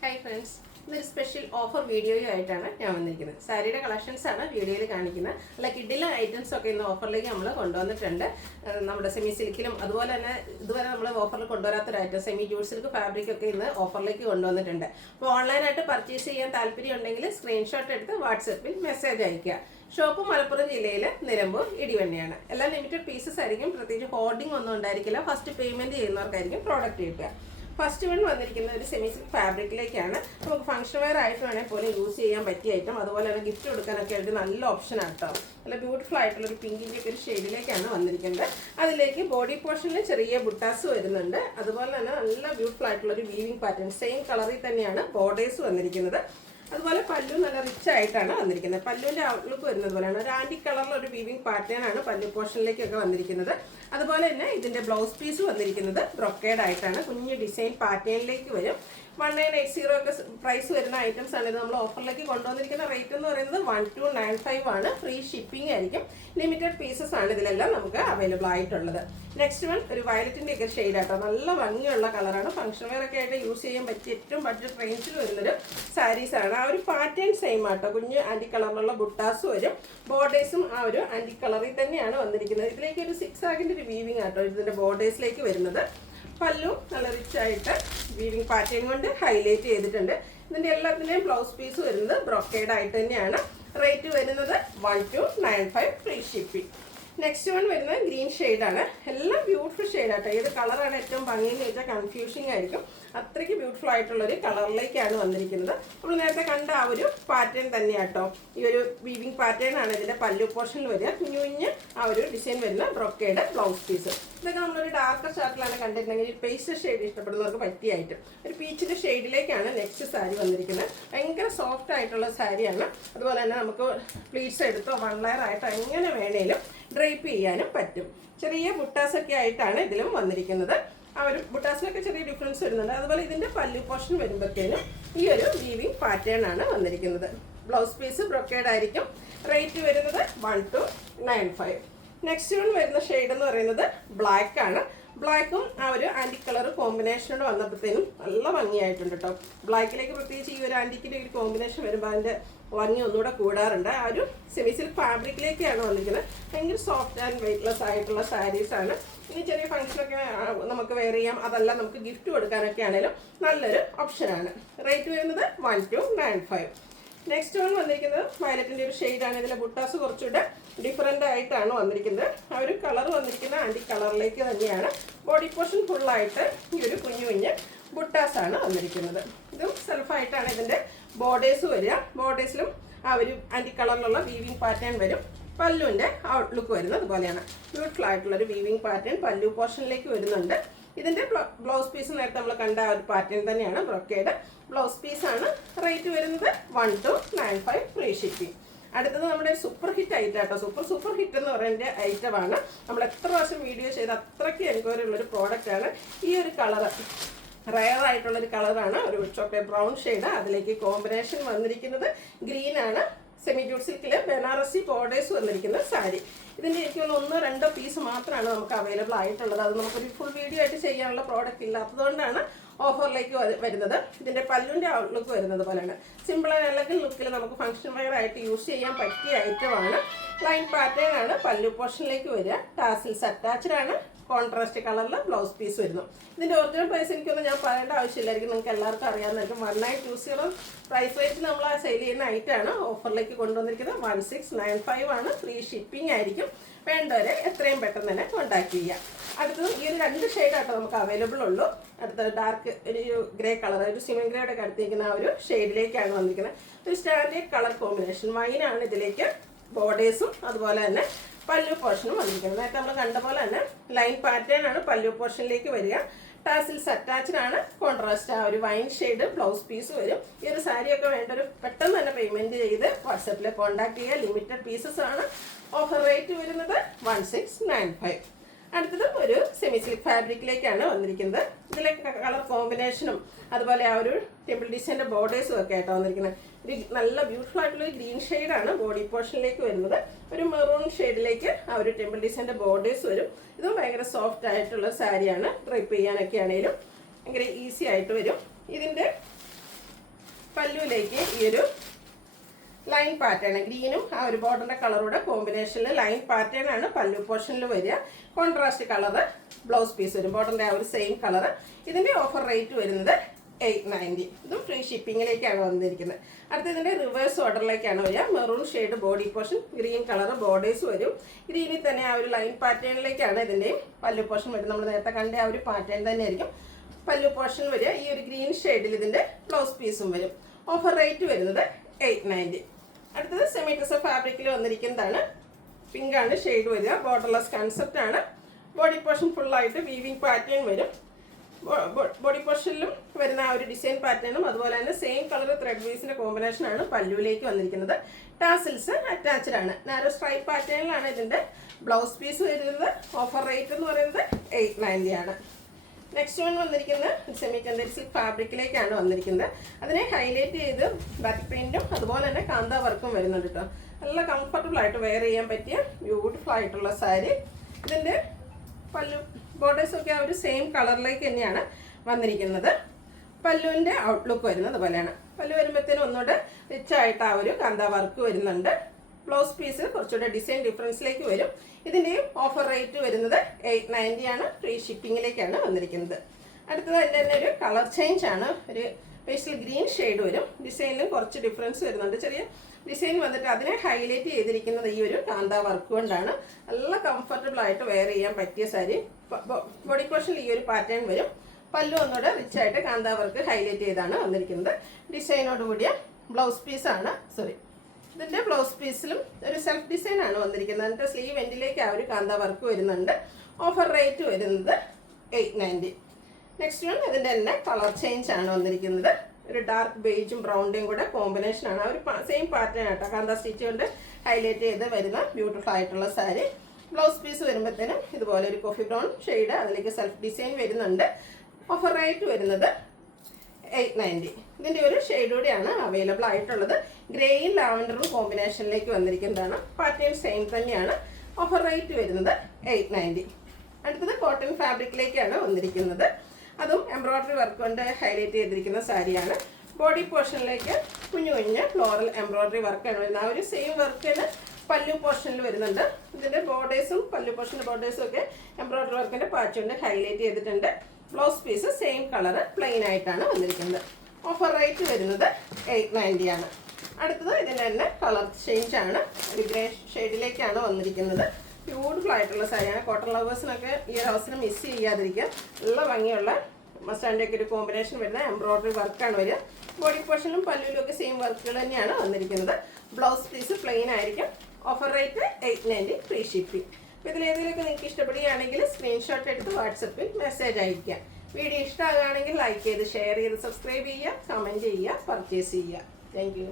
Hi friends, ഇന്നൊരു special offer വീഡിയോയുമായിട്ടാണ് ഞാൻ വന്നിരിക്കുന്നത്. സാരിയുടെ കളക്ഷൻസാണ് വീഡിയോയിൽ കാണിക്കുന്നത്. അല്ല കിഡിലെ ഐറ്റംസ് ഒക്കെ ഇന്ന് ഓഫറിലേക്ക് നമ്മൾ കൊണ്ടുവന്നിട്ടുണ്ട്. നമ്മുടെ സെമി സിൽക്കിലും അതുപോലെ തന്നെ ഇതുവരെ നമ്മൾ ഓഫറിൽ കൊണ്ടുവരാത്തൊരു item semi jute silk fabric ഒക്കെ ഇന്ന് ഓഫറിലേക്ക് കൊണ്ടുവന്നിട്ടുണ്ട്. അപ്പോൾ ഓൺലൈനായിട്ട് പർച്ചേസ് ചെയ്യാൻ താല്പര്യം ഉണ്ടെങ്കിൽ സ്ക്രീൻഷോട്ട് എടുത്ത് വാട്സപ്പിൽ മെസ്സേജ് അയയ്ക്കുക. ഷോപ്പ് മലപ്പുറം ജില്ലയിൽ നിലമ്പൂർ ഇടിവണ്ണയാണ്. എല്ലാം ലിമിറ്റഡ് പീസസ് ആയിരിക്കും. പ്രത്യേകിച്ച് ഹോർഡിംഗ് ഒന്നും ഉണ്ടായിരിക്കില്ല. ഫസ്റ്റ് പേയ്മെന്റ് ചെയ്യുന്നവർക്കായിരിക്കും പ്രോഡക്റ്റ് കിട്ടുക. ഫസ്റ്റ് വൺ വന്നിരിക്കുന്നത് ഒരു സെമി സിൽക്ക് ഫാബ്രിക്കിലേക്കാണ്. നമുക്ക് ഫംഗ്ഷൻ വെയർ ആയിട്ട് വേണമെങ്കിൽ പോലും യൂസ് ചെയ്യാൻ പറ്റിയ ഐറ്റം. അതുപോലെ തന്നെ ഗിഫ്റ്റ് കൊടുക്കാനൊക്കെ ഒരു നല്ല ഓപ്ഷൻ ആട്ടോ. നല്ല ബ്യൂട്ടിഫുൾ ആയിട്ടുള്ള ഒരു പിങ്കിൻ്റെ ഒക്കെ ഒരു ഷെയ്ഡിലേക്കാണ് വന്നിരിക്കുന്നത്. അതിലേക്ക് ബോഡി പോർഷനിൽ ചെറിയ ബുട്ടാസ് വരുന്നുണ്ട്. അതുപോലെ തന്നെ നല്ല ബ്യൂട്ടിഫുൾ ആയിട്ടുള്ള ഒരു വീവിംഗ് പാറ്റേൺ സെയിം കളറിൽ തന്നെയാണ് ബോർഡേഴ്സ് വന്നിരിക്കുന്നത്. അതുപോലെ പല്ലു നല്ല റിച്ച് ആയിട്ടാണ് വന്നിരിക്കുന്നത്. പല്ലുവിൻ്റെ ഔട്ട്ലുക്ക് വരുന്നത് പോലെയാണ് ഒരു ആൻറ്റി കളറിൽ ഒരു വീവിംഗ് പാറ്റേൺ ആണ് പല്ലു പോർഷനിലേക്കൊക്കെ വന്നിരിക്കുന്നത്. അതുപോലെ തന്നെ ഇതിൻ്റെ ബ്ലൗസ് പീസ് വന്നിരിക്കുന്നത് ബ്രൊക്കേഡ് ആയിട്ടാണ്. കുഞ്ഞു ഡിസൈൻ പാറ്റേണിലേക്ക് വരും. 1980 ഒക്കെ പ്രൈസ് വരുന്ന ഐറ്റംസ് ആണ് ഇത്. നമ്മൾ ഓഫറിലേക്ക് കൊണ്ടുവന്നിരിക്കുന്ന റേറ്റ് എന്ന് പറയുന്നത് 1295 ആണ്. ഫ്രീ ഷിപ്പിംഗ് ആയിരിക്കും. ലിമിറ്റഡ് പീസസ് ആണ് ഇതിലെല്ലാം നമുക്ക് അവൈലബിൾ ആയിട്ടുള്ളത്. നെക്സ്റ്റ് വൺ ഒരു വയലറ്റിൻ്റെ ഒക്കെ ഷെയ്ഡ് ആട്ടോ. നല്ല ഭംഗിയുള്ള കളറാണ്. ഫംഗ്ഷൻ വെയർ ഒക്കെ ആയിട്ട് യൂസ് ചെയ്യാൻ പറ്റിയ ഏറ്റവും ബഡ്ജറ്റ് റേഞ്ചിൽ വരുന്നൊരു സാരീസാണ്. ആ ഒരു പാറ്റേൺ സെയിം ആട്ടോ. കുഞ്ഞ് ആൻറ്റി കളറിലുള്ള ബുട്ടാസ് വരും. ബോർഡേഴ്സും ആ ഒരു ആൻറ്റി കളറിൽ തന്നെയാണ് വന്നിരിക്കുന്നത്. ഇതിലേക്ക് ഒരു 6 ആഗിൻ്റെ ഒരു വീവിംഗ് ആട്ടോ ഇതിൻ്റെ ബോർഡേഴ്സിലേക്ക് വരുന്നത്. പല്ലു നല്ല റിച്ച് ആയിട്ട് വീവിംഗ് പാറ്റേൺ കൊണ്ട് ഹൈലൈറ്റ് ചെയ്തിട്ടുണ്ട്. ഇതിൻ്റെ എല്ലാത്തിൻ്റെയും ബ്ലൗസ് പീസ് വരുന്നത് ബ്രൊക്കേഡ് ആയിട്ട് തന്നെയാണ്. റേറ്റ് വരുന്നത് 1295 ഫ്രീ ഷിപ്പിംഗ്. നെക്സ്റ്റ് വൺ വരുന്നത് ഗ്രീൻ ഷെയ്ഡാണ്. എല്ലാം ബ്യൂട്ടിഫുൾ ഷെയ്ഡാട്ടോ. ഏത് കളറാണ് ഏറ്റവും ഭംഗിയെന്ന് ചോദിച്ചാൽ കൺഫ്യൂഷിംഗ് ആയിരിക്കും. അത്രയ്ക്ക് ബ്യൂട്ടിഫുൾ ആയിട്ടുള്ളൊരു കളറിലേക്കാണ് വന്നിരിക്കുന്നത്. നമ്മൾ നേരത്തെ കണ്ട ആ ഒരു പാറ്റേൺ തന്നെയാട്ടോ. ഈ ഒരു വീവിംഗ് പാറ്റേൺ ആണ് ഇതിൻ്റെ പല്ലു പോർഷനിൽ വരിക. കുഞ്ഞു കുഞ്ഞ് ആ ഒരു ഡിസൈൻ വരുന്ന ബ്രൊക്കേഡ് ബ്ലൗസ് പീസ്. ഇതൊക്കെ നമ്മളൊരു ഡാർക്ക് ഷാർട്ടിലാണ് കണ്ടിട്ടുണ്ടെങ്കിൽ പേസ്റ്റൽ ഷെയ്ഡ് ഇഷ്ടപ്പെടുന്നവർക്ക് പറ്റിയായിട്ട് ഒരു പീച്ചിൻ്റെ ഷെയ്ഡിലേക്കാണ് നെക്സ്റ്റ് സാരി വന്നിരിക്കുന്നത്. ഭയങ്കര സോഫ്റ്റ് ആയിട്ടുള്ള സാരിയാണ്. അതുപോലെ തന്നെ നമുക്ക് പ്ലീറ്റ്സ് എടുത്തോ 1 ലെയർ ആയിട്ടോ എങ്ങനെ വേണേലും ഡ്രൈപ്പ് ചെയ്യാനും പറ്റും. ചെറിയ ബുട്ടാസൊക്കെ ആയിട്ടാണ് ഇതിലും വന്നിരിക്കുന്നത്. ആ ഒരു ബുട്ടാസിനൊക്കെ ചെറിയ ഡിഫറൻസ് വരുന്നുണ്ട്. അതുപോലെ ഇതിൻ്റെ പല്ലു പോർഷൻ വരുമ്പോഴത്തേനും ഈ ഒരു വീവിംഗ് പാറ്റേൺ ആണ് വന്നിരിക്കുന്നത്. ബ്ലൗസ് പീസ് ബ്രൊക്കേഡ് ആയിരിക്കും. റേറ്റ് വരുന്നത് 1295. നെക്സ്റ്റ് വൺ വരുന്ന ഷെയ്ഡ് എന്ന് പറയുന്നത് ബ്ലാക്ക് ആണ്. ബ്ലാക്കും ആ ഒരു ആൻറ്റി കളർ കോമ്പിനേഷനോട് വന്നപ്പോഴത്തേനും നല്ല ഭംഗിയായിട്ടുണ്ട് കേട്ടോ. ബ്ലാക്കിലേക്ക് പ്രത്യേകിച്ച് ഈ ഒരു ആൻറ്റിക്കിൻ്റെ ഒരു കോമ്പിനേഷൻ വരുമ്പോൾ അതിൻ്റെ ഭംഗി ഒന്നുകൂടെ കൂടാറുണ്ട്. ആ ഒരു സെമി സിൽക്ക് ഫാബ്രിക്കിലേക്കാണ് വന്നിരിക്കുന്നത്. ഭയങ്കര സോഫ്റ്റ് ആൻഡ് വെയ്റ്റ്ലെസ് ആയിട്ടുള്ള സാരീസാണ്. ഇനി ചെറിയ ഫംഗ്ഷനൊക്കെ നമുക്ക് വെയർ ചെയ്യാം. അതല്ല നമുക്ക് ഗിഫ്റ്റ് കൊടുക്കാനൊക്കെ ആണെങ്കിലും നല്ലൊരു ഓപ്ഷനാണ്. റേറ്റ് വരുന്നത് 1295. നെക്സ്റ്റ് വൺ വന്നിരിക്കുന്നത് വയലറ്റിൻ്റെ ഒരു ഷെയ്ഡാണ്. ഇതിലെ ബുട്ടാസ് കുറച്ചുകൂടെ ഡിഫറെൻ്റ് ആയിട്ടാണ് വന്നിരിക്കുന്നത്. ആ ഒരു കളർ വന്നിരിക്കുന്ന ആൻറ്റി കളറിലേക്ക് തന്നെയാണ്. ബോഡി പോർഷൻ ഫുള്ളായിട്ട് ഈ ഒരു കുഞ്ഞു കുഞ്ഞ് ബുട്ടാസാണ് വന്നിരിക്കുന്നത്. ഇതും സെൽഫായിട്ടാണ് ഇതിൻ്റെ ബോർഡേഴ്സ് വരിക. ബോർഡേഴ്സിലും ആ ഒരു ആൻറ്റി കളറിലുള്ള വീവിംഗ് പാറ്റേൺ വരും. പല്ലുവിൻ്റെ ഔട്ട്ലുക്ക് വരുന്നത് അതുപോലെയാണ്. ബ്യൂട്ടിഫുൾ ആയിട്ടുള്ളൊരു വീവിംഗ് പാറ്റേൺ പല്ലു പോർഷനിലേക്ക് വരുന്നുണ്ട്. ഇതിൻ്റെ ബ്ലൗസ് പീസ് നേരത്തെ നമ്മൾ കണ്ട ആ ഒരു പാറ്റേൺ തന്നെയാണ് ബ്രൊക്കേഡ് ബ്ലൗസ് പീസാണ്. റേറ്റ് വരുന്നത് 1295 ഫ്രീ ഷിപ്പിംഗ്. അടുത്തത് നമ്മുടെ സൂപ്പർ ഹിറ്റ് ഐറ്റം ആട്ടോ. സൂപ്പർ ഹിറ്റ് എന്ന് പറയുന്ന ഐറ്റമാണ്. നമ്മൾ എത്ര പ്രാവശ്യം വീഡിയോ ചെയ്ത് അത്രയ്ക്ക് എൻക്വയറി ഉള്ളൊരു പ്രോഡക്റ്റാണ്. ഈ ഒരു കളറ് റയർ ആയിട്ടുള്ളൊരു കളറാണ്. ഒരു ചോക്ലേറ്റ് ബ്രൗൺ ഷെയ്ഡ്. അതിലേക്ക് കോമ്പിനേഷൻ വന്നിരിക്കുന്നത് ഗ്രീനാണ്. സെമി ജൂട്ട് സിൽക്കിൽ ബനാറസി ബോർഡേഴ്സ് വന്നിരിക്കുന്ന സാരി. ഇതിൻ്റെ എനിക്ക് 1-2 പീസ് മാത്രമാണ് നമുക്ക് അവൈലബിൾ ആയിട്ടുള്ളത്. അത് നമുക്കൊരു ഫുൾ വീഡിയോ ആയിട്ട് ചെയ്യാനുള്ള പ്രോഡക്റ്റ് ഇല്ലാത്തതുകൊണ്ടാണ് ഓഫറിലേക്ക് വരുന്നത്. ഇതിൻ്റെ പല്ലുവിൻ്റെ ഔട്ട്ലുക്ക് വരുന്നത് പോലെയാണ്. സിമ്പിൾ ആൻഡ് എലഗന്റ് ലുക്കിൽ നമുക്ക് ഫംഗ്ഷൻ വെയർ ആയിട്ട് യൂസ് ചെയ്യാൻ പറ്റിയ ഐറ്റമാണ്. ലൈൻ പാറ്റേൺ ആണ് പല്ലു പോർഷനിലേക്ക് വരിക. ടാസിൽസ് അറ്റാച്ച്ഡ് ആണ്. കോൺട്രാസ്റ്റ് കളറിൽ ബ്ലൗസ് പീസ് വരുന്നു. ഇതിൻ്റെ ഒറിജിനൽ പ്രൈസ് എനിക്കൊന്നും ഞാൻ പറയേണ്ട ആവശ്യമില്ലായിരിക്കും. നിങ്ങൾക്ക് എല്ലാവർക്കും അറിയാവുന്നതായിരിക്കും. 1920 പ്രൈസ് റേറ്റ് നമ്മൾ സെയിൽ ചെയ്യുന്ന ഐറ്റമാണ്. ഓഫറിലേക്ക് കൊണ്ടുവന്നിരിക്കുന്നത് 1695 ആണ്. ഫ്രീ ഷിപ്പിംഗ് ആയിരിക്കും. വേണ്ടവരെ എത്രയും പെട്ടെന്ന് തന്നെ കോൺടാക്ട് ചെയ്യുക. അടുത്തത് ഈ ഒരു 2 ഷെയ്ഡാട്ടോ നമുക്ക് അവൈലബിൾ ഉള്ളൂ. അടുത്തത് ഡാർക്ക് ഒരു ഗ്രേ കളർ, ഒരു സിമൻ ഗ്രേയുടെ ഒക്കെ അടുത്തിരിക്കുന്ന ആ ഒരു ഷെയ്ഡിലേക്കാണ് വന്നിരിക്കുന്നത്. ഒരു സ്റ്റാൻഡേർഡ് കളർ കോമ്പിനേഷൻ വൈനാണ് ഇതിലേക്ക് ബോർഡേഴ്സും അതുപോലെ തന്നെ പല്ലു പോർഷനും വന്നിരിക്കുന്നത്. നേരത്തെ നമ്മൾ കണ്ട പോലെ തന്നെ ലൈൻ പാറ്റേൺ ആണ് പല്ലു പോർഷനിലേക്ക് വരിക. ടാസിൽസ് അറ്റാച്ച്ഡ് ആണ്. കോൺട്രാസ്റ്റ് ആ ഒരു വൈൻ ഷെയ്ഡ് ബ്ലൗസ് പീസ് വരും. ഈ ഒരു സാരിയൊക്കെ വേണ്ടൊരു പെട്ടെന്ന് തന്നെ പേയ്മെൻറ്റ് ചെയ്ത് വാട്സപ്പിൽ കോൺടാക്ട് ചെയ്യുക. ലിമിറ്റഡ് പീസസ് ആണ്. ഓഫർ റേറ്റ് വരുന്നത് 1695. അടുത്തത് ഒരു സെമി സിൽക്ക് ഫാബ്രിക്കിലേക്കാണ് വന്നിരിക്കുന്നത്. ഇതിലെ കളർ കോമ്പിനേഷനും അതുപോലെ ആ ഒരു ടെമ്പിൾ ഡിസൈൻ്റെ ബോർഡേഴ്സും ഒക്കെ ആയിട്ടാണ് വന്നിരിക്കുന്നത്. ഒരു നല്ല ബ്യൂട്ടിഫുൾ ആയിട്ടുള്ള ഗ്രീൻ ഷെയ്ഡാണ് ബോഡി പോർഷനിലേക്ക് വരുന്നത്. ഒരു മെറൂൺ ഷെയ്ഡിലേക്ക് ആ ഒരു ടെമ്പിൾ ഡിസൈൻ്റെ ബോർഡേഴ്സ് വരും. ഇതും ഭയങ്കര സോഫ്റ്റ് ആയിട്ടുള്ള സാരിയാണ്. ഡ്രൈപ്പ് ചെയ്യാനൊക്കെ ആണെങ്കിലും ഭയങ്കര ഈസി ആയിട്ട് വരും. ഇതിൻ്റെ പല്ലുവിലേക്ക് ഈ ഒരു ലൈൻ പാറ്റേൺ, ഗ്രീനും ആ ഒരു ബോർഡറിന്റെ കളറൂടെ കോമ്പിനേഷനിൽ ലൈൻ പാറ്റേൺ ആണ് പല്ലു പോർഷനിൽ വരിക. കോൺട്രാസ്റ്റ് കളറ് ബ്ലൗസ് പീസ് വരും, ബോർഡറിന്റെ ആ ഒരു സെയിം കളറ്. ഇതിന്റെ ഓഫർ റേറ്റ് വരുന്നത് 890. ഇതും ഫ്രീ ഷിപ്പിങ്ങിലേക്കാണ് വന്നിരിക്കുന്നത്. അടുത്ത ഇതിന്റെ റിവേഴ്സ് ഓർഡറിലേക്കാണ് വരിക. Maroon shade body portion, green colour borders വരും. ഗ്രീനിൽ തന്നെ ആ ഒരു ലൈൻ പാറ്റേണിലേക്കാണ് ഇതിന്റെയും പല്ലു പോർഷൻ വരും. നമ്മൾ നേരത്തെ കണ്ട ആ ഒരു പാറ്റേൺ തന്നെ ആയിരിക്കും പല്ലു പോർഷൻ വരിക. ഈ ഒരു ഗ്രീൻ ഷെയ്ഡിൽ ഇതിന്റെ ബ്ലൗസ് പീസും വരും. ഓഫർ റേറ്റ് വരുന്നത് 890. അടുത്തത് സെമി ഡ്രസ്സർ ഫാബ്രിക്കിൽ വന്നിരിക്കുന്നതാണ്. പിങ്ക് ആണ് ഷെയ്ഡ് വരിക. ബോർഡർലെസ് കൺസെപ്റ്റ് ആണ്. ബോഡി പോർഷൻ ഫുള്ളായിട്ട് വീവിംഗ് പാറ്റേൺ വരും. ബോഡി പോർഷനിലും വരുന്ന ആ ഒരു ഡിസൈൻ പാറ്റേണും അതുപോലെ തന്നെ സെയിം കളർ ത്രെഡ് വീസിന്റെ കോമ്പിനേഷൻ ആണ് പല്ലുവിലേക്ക് വന്നിരിക്കുന്നത്. ടാസിൽസ് അറ്റാച്ച്ഡ് ആണ്. നാരോ സ്ട്രൈപ്പ് പാറ്റേണിലാണ് ഇതിന്റെ ബ്ലൗസ് പീസ് വരുന്നത്. ഓഫർ റേറ്റ് എന്ന് പറയുന്നത് 890 ആണ്. നെക്സ്റ്റ് വൺ വന്നിരിക്കുന്നത് സെമി ടെൻഡർ സിൽക്ക് ഫാബ്രിക്കിലേക്കാണ് വന്നിരിക്കുന്നത്. അതിനെ ഹൈലൈറ്റ് ചെയ്ത് ബാറ്റിക് പ്രിന്റും അതുപോലെ തന്നെ കാന്ത വർക്കും വരുന്നുണ്ട് കേട്ടോ. നല്ല കംഫർട്ടബിൾ ആയിട്ട് വെയർ ചെയ്യാൻ പറ്റിയ ബ്യൂട്ടിഫുൾ ആയിട്ടുള്ള സാരി. ഇതിന്റെ പല്ലു ബോർഡേഴ്സ് ഒക്കെ ആ ഒരു സെയിം കളറിലേക്ക് തന്നെയാണ് വന്നിരിക്കുന്നത്. പല്ലുവിന്റെ ഔട്ട്ലുക്ക് വരുന്നത് പോലെയാണ്. പല്ലു വരുമ്പോഴത്തേനും ഒന്നുകൂടെ റിച്ച് ആയിട്ട് ആ ഒരു കാന്ത വർക്ക് വരുന്നുണ്ട്. ബ്ലൗസ് പീസ് കുറച്ചുകൂടെ ഡിസൈൻ ഡിഫറൻസിലേക്ക് വരും. ഇതിന്റെയും ഓഫർ റേറ്റ് വരുന്നത് 890 ആണ്. ഫ്രീ ഷിപ്പിങ്ങിലേക്കാണ് വന്നിരിക്കുന്നത്. അടുത്തത് അതിൻ്റെ തന്നെ ഒരു കളർ ചേഞ്ച് ആണ്. ഒരു പേസ്റ്റൽ ഗ്രീൻ ഷെയ്ഡ് വരും. ഡിസൈനിലും കുറച്ച് ഡിഫറൻസ് വരുന്നുണ്ട്. ചെറിയ ഡിസൈൻ വന്നിട്ട് അതിനെ ഹൈലൈറ്റ് ചെയ്തിരിക്കുന്നത് ഈ ഒരു കാന്ത വർക്ക് കൊണ്ടാണ്. നല്ല കംഫർട്ടബിൾ ആയിട്ട് വെയർ ചെയ്യാൻ പറ്റിയ സാരി. ബോഡി പോർഷനിൽ ഈ ഒരു പാറ്റേൺ വരും. പല്ലു ഒന്നുകൂടെ റിച്ച് ആയിട്ട് കാന്ത വർക്ക് ഹൈലൈറ്റ് ചെയ്താണ് വന്നിരിക്കുന്നത്. ഡിസൈനോട് കൂടിയ ബ്ലൗസ് പീസാണ്. ഇതിന്റെ ബ്ലൗസ് പീസിലും ഒരു സെൽഫ് ഡിസൈൻ ആണ് വന്നിരിക്കുന്നത്. എന്നിട്ട് സ്ലീവ് എൻഡിലേക്ക് ആ ഒരു കാന്ത വർക്ക് വരുന്നുണ്ട്. ഓഫർ റേറ്റ് വരുന്നത് 890. നെക്സ്റ്റ് വൺ ഇതിന്റെ തന്നെ കളർ ചേഞ്ച് ആണ് വന്നിരിക്കുന്നത്. ഒരു ഡാർക്ക് ബേജും ബ്രൗണിന്റെയും കൂടെ കോമ്പിനേഷൻ ആണ്. ആ ഒരു സെയിം പാറ്റേൺ ആട്ടോ കാന്ത സ്റ്റിച്ച് കൊണ്ട് ഹൈലൈറ്റ് ചെയ്ത് വരുന്ന ബ്യൂട്ടിഫുൾ ആയിട്ടുള്ള സാരി. ബ്ലൗസ് പീസ് വരുമ്പോഴത്തേനും ഇതുപോലെ ഒരു കോഫി ബ്രൗൺ ഷെയ്ഡ്, അതിലേക്ക് സെൽഫ് ഡിസൈൻ വരുന്നുണ്ട്. ഓഫർ റേറ്റ് വരുന്നത് 890. ഇതിന്റെ ഒരു ഷെയ്ഡ് കൂടിയാണ് അവൈലബിൾ ആയിട്ടുള്ളത്. ഗ്രേയും ലാവൻഡറും കോമ്പിനേഷനിലേക്ക് വന്നിരിക്കുന്നതാണ്. പാറ്റേൺ സെയിം തന്നെയാണ്. ഓഫർ റേറ്റ് വരുന്നത് 890. അടുത്തത് കോട്ടൺ ഫാബ്രിക്കിലേക്കാണ് വന്നിരിക്കുന്നത്. അതും എംബ്രോയിഡറി വർക്ക് കൊണ്ട് ഹൈലൈറ്റ് ചെയ്തിരിക്കുന്ന സാരിയാണ്. ബോഡി പോർഷനിലേക്ക് കുഞ്ഞു കുഞ്ഞ് ഫ്ലോറൽ എംബ്രോയിഡറി വർക്കാണ് വരുന്നത്. ആ ഒരു സെയിം വർക്കിന് പല്ലു പോർഷനിൽ വരുന്നുണ്ട്. ഇതിന്റെ ബോർഡേഴ്സും പല്ലു പോർഷന്റെ ബോർഡേഴ്സും ഒക്കെ എംബ്രോയിഡറി വർക്കിന്റെ പാച്ച് കൊണ്ട് ഹൈലൈറ്റ് ചെയ്തിട്ടുണ്ട്. Blouse piece same colour plain ആയിട്ടാണ് വന്നിരിക്കുന്നത്. ഓഫർ റേറ്റ് വരുന്നത് 890 ആണ്. അടുത്തത് ഇതിൻ്റെ തന്നെ കളർ ചേഞ്ച് ആണ്. ഒരു ഗ്രേ ഷെയ്ഡിലേക്കാണ് വന്നിരിക്കുന്നത്. ബ്യൂട്ടിഫുൾ ആയിട്ടുള്ള സാരിയാണ്. കോട്ടൺ ലവേഴ്സിനൊക്കെ ഈ ഒരു അവസരം മിസ് ചെയ്യാതിരിക്കുക. നല്ല ഭംഗിയുള്ള മസ്റ്റാൻഡിൻ്റെ ഒക്കെ ഒരു കോമ്പിനേഷൻ വരുന്ന എംബ്രോയിഡറി വർക്കാണ് വരിക. ബോഡി പോർഷനിലും പല്ലുവിലും ഒക്കെ സെയിം വർക്കുകൾ തന്നെയാണ് വന്നിരിക്കുന്നത്. ബ്ലൗസ് പീസ് പ്ലെയിൻ ആയിരിക്കും. Offer rate 890, free shipping. അപ്പോൾ ഇതിലേതിലൊക്കെ നിങ്ങൾക്ക് ഇഷ്ടപ്പെടുകയാണെങ്കിൽ സ്ക്രീൻഷോട്ട് എടുത്ത് വാട്സപ്പിൽ മെസ്സേജ് അയയ്ക്കുക. വീഡിയോ ഇഷ്ടമാകുകയാണെങ്കിൽ ലൈക്ക് ചെയ്ത് ഷെയർ ചെയ്ത് സബ്സ്ക്രൈബ് ചെയ്യുക, കമൻറ്റ് ചെയ്യുക, പർച്ചേസ് ചെയ്യുക. Thank you.